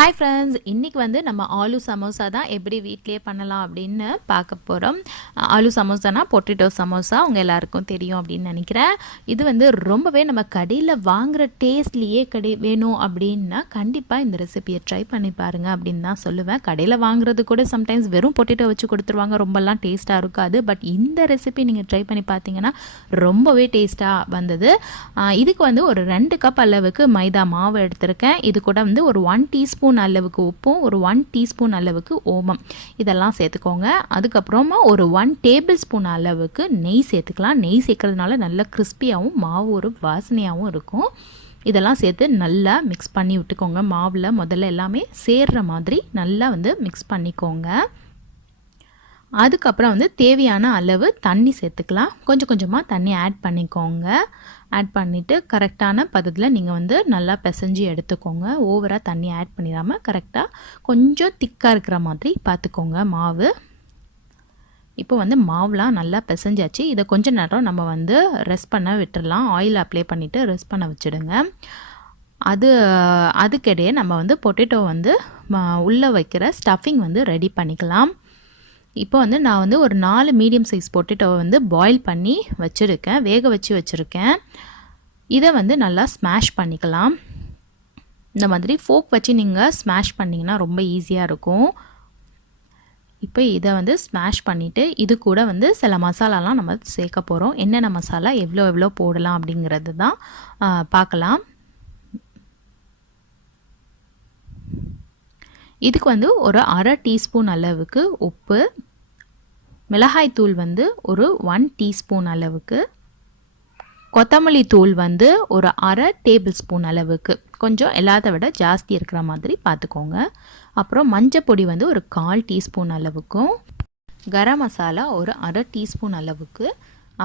Hi friends, இன்றைக்கி வந்து நம்ம ஆலு சமோசா தான் எப்படி வீட்டிலேயே பண்ணலாம் அப்படின்னு பார்க்க போகிறோம். ஆலு சமோசானா பொட்டேட்டோ சமோசா உங்கள் எல்லாருக்கும் தெரியும் அப்படின்னு நினைக்கிறேன். இது வந்து ரொம்பவே நம்ம கடையில் வாங்குகிற டேஸ்ட்லேயே வேணும் அப்படின்னா கண்டிப்பாக இந்த ரெசிபியை ட்ரை பண்ணி பாருங்கள் அப்படின்னு தான் சொல்லுவேன். கடையில் வாங்குறது கூட சம்டைம்ஸ் வெறும் பொட்டேட்டோ வச்சு கொடுத்துருவாங்க, ரொம்பலாம் டேஸ்ட்டாக இருக்காது. பட் இந்த ரெசிபி நீங்கள் ட்ரை பண்ணி பார்த்தீங்கன்னா ரொம்பவே டேஸ்ட்டாக வந்தது. இதுக்கு வந்து ஒரு 2 கப் அளவுக்கு மைதா மாவு எடுத்திருக்கேன். இது கூட வந்து ஒரு 1 டீஸ்பூன் அளவுக்கு உப்பும் ஒரு 1 டீஸ்பூன் அளவுக்கு ஓமம் இதெல்லாம் சேர்த்துக்கோங்க. அதுக்கப்புறமா ஒரு 1 டேபிள் ஸ்பூன் அளவுக்கு நெய் சேர்த்துக்கலாம். நெய் சேர்க்கறதுனால நல்ல கிறிஸ்பியாகவும் மாவு ஒரு வாசனையாகவும் இருக்கும். இதெல்லாம் சேர்த்து நல்லா மிக்ஸ் பண்ணி விட்டுக்கோங்க. மாவில் முதல்ல எல்லாமே சேர்ற மாதிரி நல்லா வந்து மிக்ஸ் பண்ணிக்கோங்க. அதுக்கப்புறம் வந்து தேவையான அளவு தண்ணி சேர்த்துக்கலாம். கொஞ்சம் கொஞ்சமாக தண்ணி ஆட் பண்ணிக்கோங்க. ஆட் பண்ணிவிட்டு கரெக்டான பதத்தில் நீங்கள் வந்து நல்லா பிசைஞ்சு எடுத்துக்கோங்க. ஓவராக தண்ணி ஆட் பண்ணிடாமல் கரெக்டாக கொஞ்சம் திக்காக இருக்கிற மாதிரி பார்த்துக்கோங்க மாவு. இப்போ வந்து மாவுலாம் நல்லா பிசைஞ்சாச்சு. இதை கொஞ்சம் நேரம் நம்ம வந்து ரெஸ்ட் பண்ண விட்டுடலாம். ஆயில் அப்ளை பண்ணிவிட்டு ரெஸ்ட் பண்ண வச்சுடுங்க. அதுக்கிடையே நம்ம வந்து பொட்டேட்டோ வந்து உள்ளே வைக்கிற ஸ்டஃபிங் வந்து ரெடி பண்ணிக்கலாம். இப்போ வந்து நான் வந்து ஒரு 4 மீடியம் சைஸ் பொட்டேட்டோவை வந்து பாயில் பண்ணி வச்சுருக்கேன், வேக வச்சு வச்சுருக்கேன். இதை வந்து நல்லா ஸ்மாஷ் பண்ணிக்கலாம். இந்த மாதிரி ஃபோக் வச்சு நீங்கள் ஸ்மாஷ் பண்ணிங்கன்னா ரொம்ப ஈஸியாக இருக்கும். இப்போ இதை வந்து ஸ்மாஷ் பண்ணிவிட்டு இது கூட வந்து சில மசாலாலாம் நம்ம சேர்க்க போகிறோம். என்னென்ன மசாலா எவ்வளோ போடலாம் அப்படிங்கிறது தான் பார்க்கலாம். இதுக்கு வந்து ஒரு 1/2 டீஸ்பூன் அளவுக்கு உப்பு, மிளகாய்த்தூள் வந்து ஒரு 1 டீஸ்பூன் அளவுக்கு, கொத்தமல்லி தூள் வந்து ஒரு 1/2 டேபிள் ஸ்பூன் அளவுக்கு, கொஞ்சம் எல்லாத்த விட ஜாஸ்தி இருக்கிற மாதிரி பார்த்துக்கோங்க. அப்புறம் மஞ்சள் பொடி வந்து ஒரு 1/4 டீஸ்பூன் அளவுக்கும், கரம் மசாலா ஒரு 1/2 டீஸ்பூன் அளவுக்கு,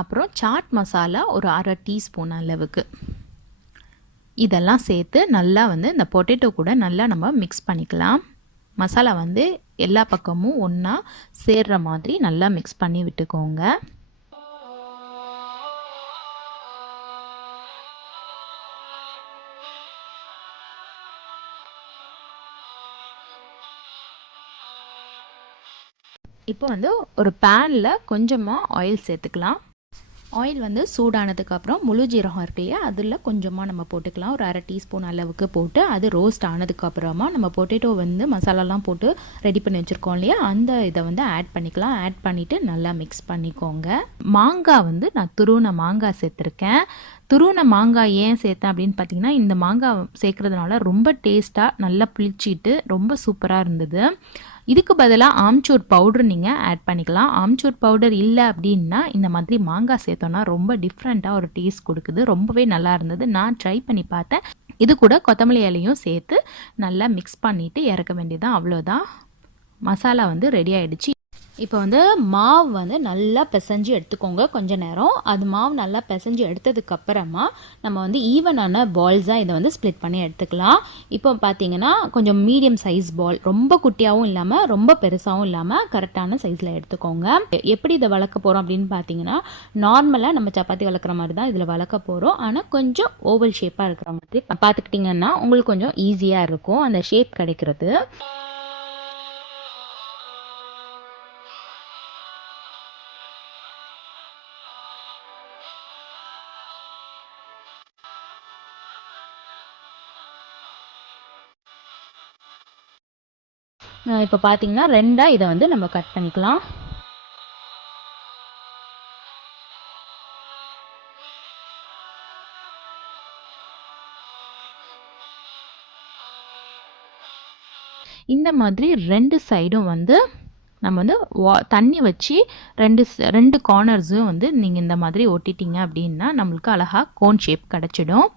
அப்புறம் சாட் மசாலா ஒரு 1/2 டீஸ்பூன் அளவுக்கு, இதெல்லாம் சேர்த்து நல்லா வந்து இந்த பொட்டேட்டோ கூட நல்லா நம்ம மிக்ஸ் பண்ணிக்கலாம். மசாலா வந்து எல்லா பக்கமும் ஒன்றா சேர்ற மாதிரி நல்லா மிக்ஸ் பண்ணி விட்டுக்கோங்க. இப்போ வந்து ஒரு பேனில் கொஞ்சமாக ஆயில் சேர்த்துக்கலாம். ஆயில் வந்து சூடானதுக்கப்புறம் முழு ஜீரகம் இருக்கு இல்லையா, அதில் கொஞ்சமாக நம்ம போட்டுக்கலாம். ஒரு 1/2 டீஸ்பூன் அளவுக்கு போட்டு அது ரோஸ்ட் ஆனதுக்கப்புறமா நம்ம பொட்டேட்டோ வந்து மசாலாலாம் போட்டு ரெடி பண்ணி வச்சுருக்கோம் இல்லையா, அந்த இதை வந்து ஆட் பண்ணிக்கலாம். ஆட் பண்ணிவிட்டு நல்லா மிக்ஸ் பண்ணிக்கோங்க. மாங்காய் வந்து நான் துருவின மாங்காய் சேர்த்துருக்கேன். துருவின மாங்காய் ஏன் சேர்த்தேன் அப்படின்னு பார்த்தீங்கன்னா, இந்த மாங்காய் சேர்க்குறதுனால ரொம்ப டேஸ்ட்டாக நல்லா புளிச்சிட்டு ரொம்ப சூப்பராக இருந்தது. இதுக்கு பதிலாக ஆம்ச்சூர் பவுடர் நீங்கள் ஆட் பண்ணிக்கலாம். ஆம்ச்சூர் பவுடர் இல்லை அப்படின்னா இந்த மாதிரி மாங்காய் சேர்த்தோன்னா ரொம்ப டிஃப்ரெண்ட்டாக ஒரு டேஸ்ட் கொடுக்குது. ரொம்பவே நல்லா இருந்தது. நான் ட்ரை பண்ணி பார்த்தேன். இது கூட கொத்தமல்லி இலையும் சேர்த்து நல்லா மிக்ஸ் பண்ணிவிட்டு இறக்க வேண்டியதான். அவ்வளோதான், மசாலா வந்து ரெடி ஆகிடுச்சு. இப்போ வந்து மாவு வந்து நல்லா பிசைஞ்சு எடுத்துக்கோங்க கொஞ்சம் நேரம். அது மாவு நல்லா பிசைஞ்சு எடுத்ததுக்கப்புறமா நம்ம வந்து ஈவனான பால்ஸாக இதை வந்து ஸ்ப்ளிட் பண்ணி எடுத்துக்கலாம். இப்போ பார்த்தீங்கன்னா கொஞ்சம் மீடியம் சைஸ் பால், ரொம்ப குட்டியாகவும் இல்லாமல் ரொம்ப பெருசாகவும் இல்லாமல் கரெக்டான சைஸில் எடுத்துக்கோங்க. எப்படி இதை வளர்க்க போகிறோம் அப்படின்னு பார்த்தீங்கன்னா, நார்மலாக நம்ம சப்பாத்தி வளர்க்குற மாதிரி தான் இதில் வளர்க்க போகிறோம். ஆனால் கொஞ்சம் ஓவல் ஷேப்பாக இருக்கிற மாதிரி பார்த்துக்கிட்டிங்கன்னா உங்களுக்கு கொஞ்சம் ஈஸியாக இருக்கும் அந்த ஷேப் கிடைக்கிறது. இப்போ பார்த்தீங்கன்னா 2 இதை வந்து நம்ம கட் பண்ணிக்கலாம். இந்த மாதிரி 2 சைடும் வந்து நம்ம வந்து தண்ணி வச்சு 2 கார்னர்ஸும் வந்து நீங்கள் இந்த மாதிரி ஒட்டிட்டீங்க அப்படின்னா நம்மளுக்கு அழகாக கோன் ஷேப் கிடச்சிடும்.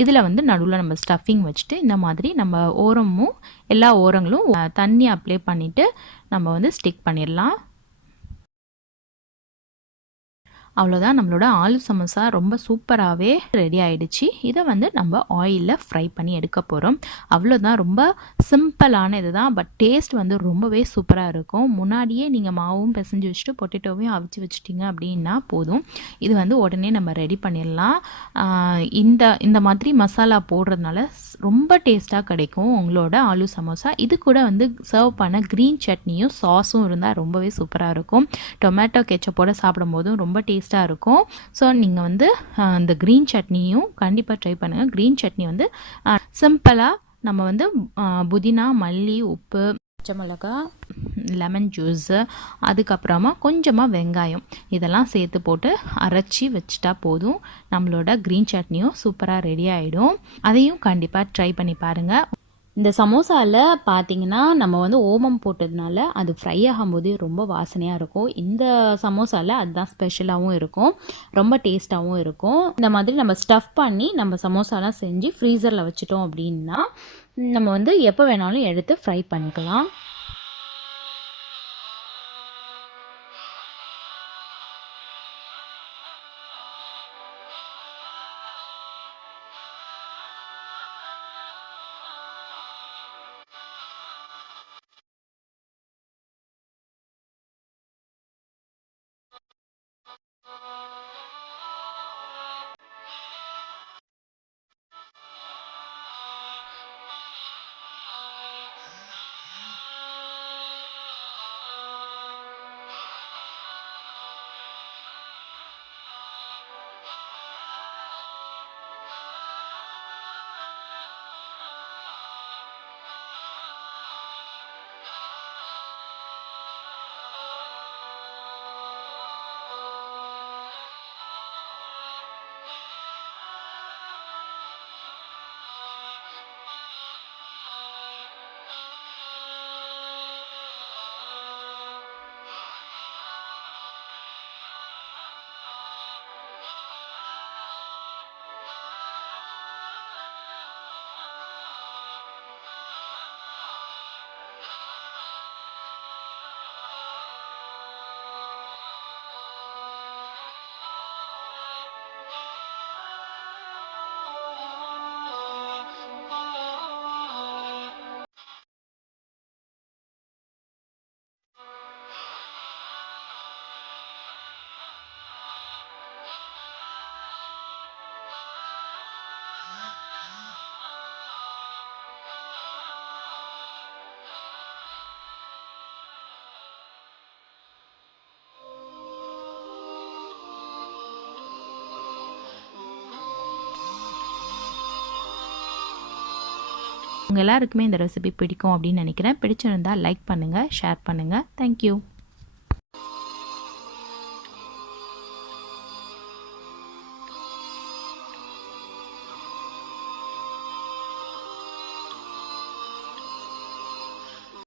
இதில் வந்து நடுவில் நம்ம ஸ்டஃபிங் வச்சுட்டு இந்த மாதிரி நம்ம ஓரமும் எல்லா ஓரங்களும் தண்ணி அப்ளை பண்ணிவிட்டு நம்ம வந்து ஸ்டிக் பண்ணிடலாம். அவ்வளோதான், நம்மளோட ஆலு சமோசா ரொம்ப சூப்பராகவே ரெடி ஆயிடுச்சு. இதை வந்து நம்ம ஆயிலில் ஃப்ரை பண்ணி எடுக்க போகிறோம். அவ்வளோதான், ரொம்ப சிம்பிளான இது தான். பட் டேஸ்ட் வந்து ரொம்பவே சூப்பராக இருக்கும். முன்னாடியே நீங்கள் மாவும் பிசைஞ்சு வச்சுட்டு பொட்டேட்டோவையும் அவிச்சு வச்சுட்டிங்க அப்படின்னா போதும். இது வந்து உடனே நம்ம ரெடி பண்ணிடலாம். இந்த மாதிரி மசாலா போடுறதுனால ரொம்ப டேஸ்ட்டாக கிடைக்கும் உங்களோட ஆலு சமோசா. இது கூட வந்து சர்வ் பண்ண க்ரீன் சட்னியும் சாஸும் இருந்தால் ரொம்பவே சூப்பராக இருக்கும். டொமேட்டோ கெச்சப்போடு சாப்பிடும் போதும் ரொம்ப டேஸ்ட்டாக இருக்கும். ஸோ நீங்கள் வந்து இந்த க்ரீன் சட்னியும் கண்டிப்பாக ட்ரை பண்ணுங்கள். க்ரீன் சட்னி வந்து சிம்பிளாக நம்ம வந்து புதினா, மல்லி, உப்பு, பச்சை மிளகா, லெமன் ஜூஸு, அதுக்கப்புறமா கொஞ்சமாக வெங்காயம் இதெல்லாம் சேர்த்து போட்டு அரைச்சி வச்சுட்டா போதும். நம்மளோட க்ரீன் சட்னியும் சூப்பராக ரெடி ஆகிடும். அதையும் கண்டிப்பாக ட்ரை பண்ணி பாருங்கள். இந்த சமோசாவில் பார்த்தீங்கன்னா நம்ம வந்து ஓமம் போட்டதுனால அது ஃப்ரை ஆகும்போது ரொம்ப வாசனையாக இருக்கும். இந்த சமோசாவில் அதுதான் ஸ்பெஷலாகவும் இருக்கும், ரொம்ப டேஸ்ட்டாகவும் இருக்கும். இந்த மாதிரி நம்ம ஸ்டஃப் பண்ணி நம்ம சமோசாலாம் செஞ்சு ஃப்ரீசரில் வச்சுட்டோம் அப்படின்னா நம்ம வந்து எப்போ வேணாலும் எடுத்து ஃப்ரை பண்ணிக்கலாம். உங்கள் எல்லாருக்குமே இந்த ரெசிபி பிடிக்கும் அப்படின்னு நினைக்கிறேன். பிடிச்சிருந்தால் லைக் பண்ணுங்கள், ஷேர் பண்ணுங்கள். தேங்க்யூ.